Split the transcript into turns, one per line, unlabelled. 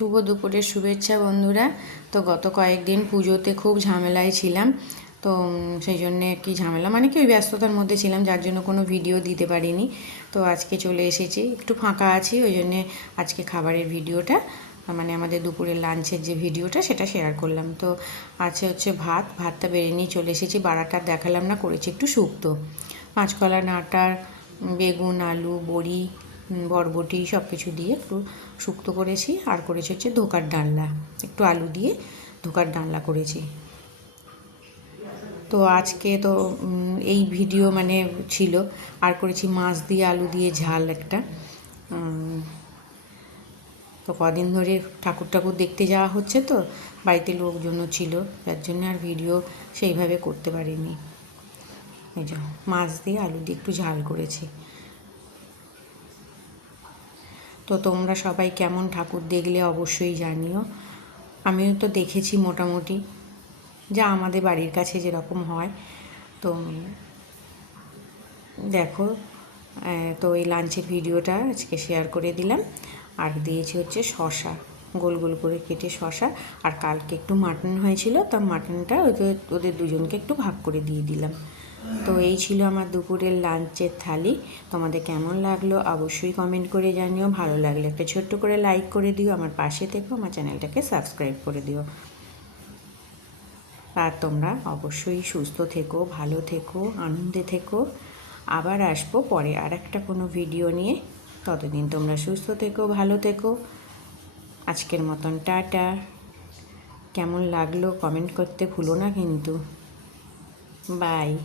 শুভ দুপুরের শুভেচ্ছা বন্ধুরা। তো গত কয়েকদিন পুজোতে খুব ঝামেলায় ছিলাম। তো সেই জন্যে কি ঝামেলা। মানে কি ওই ব্যস্ততার মধ্যে ছিলাম, যার জন্য কোনো ভিডিও দিতে পারিনি। তো আজকে চলে এসেছি। একটু ফাঁকা আছি, ওই জন্যে আজকে খাবারের ভিডিওটা মানে আমাদের দুপুরের লাঞ্চের যে ভিডিওটা, সেটা শেয়ার করলাম। তো আছে হচ্ছে ভাত, ভাতটা বেড়ে নিয়ে চলে এসেছি। বাড়াটা দেখালাম না, করেছি একটু শুক্তো। পাঁচকলা নাটার বেগুন, আলু, বড়ি বরবটি সব কিছু দিয়ে একটু শুক্ত করেছি। আর করেছি হচ্ছে ধোকার ডালনা। একটু আলু দিয়ে ধোকার ডালনা করেছি। তো আজকে তো এই ভিডিও মানে ছিল। আর করেছি মাছ দিয়ে আলু দিয়ে ঝাল একটা। তো কদিন ধরে ঠাকুর ঠাকুর দেখতে যাওয়া হচ্ছে তো, বাড়িতে লোকজনও ছিল। যার জন্য আর ভিডিও সেইভাবে করতে পারিনি। এই মাছ দিয়ে আলু দিয়ে একটু ঝাল করেছি। তো তোমরা সবাই কেমন ঠাকুর দেখলে অবশ্যই জানিও। আমিও তো দেখেছি মোটামুটি, যা আমাদের বাড়ির কাছে যেরকম হয়। তো দেখো তো এই লাঞ্চের ভিডিওটা আজকে শেয়ার করে দিলাম। আর দিয়েছি হচ্ছে শশা গোল গোল করে কেটে শশা আর কালকে একটু মাটন হয়েছিল, তা মাটনটা ওদের ওদের দুজনকে একটু ভাগ করে দিয়ে দিলাম। তো এই ছিল আমার দুপুরের লাঞ্চের থালি। তোমাদের কেমন লাগল অবশ্যই কমেন্ট করে জানিও। ভালো লাগলে একটা ছোট্ট করে লাইক করে দিও। আমার পাশে থেকো, আমার চ্যানেলটাকে সাবস্ক্রাইব করে দিও। আর তোমরা অবশ্যই সুস্থ থেকো, ভালো থেকো, আনন্দে থেকো। আবার আসব পরে আর একটা কোনো ভিডিও নিয়ে। ততদিন তোমরা সুস্থ থেকো, ভালো থেকো। আজকের মতন টাটা। কেমন লাগল কমেন্ট করতে ভুলো না কিন্তু। বাই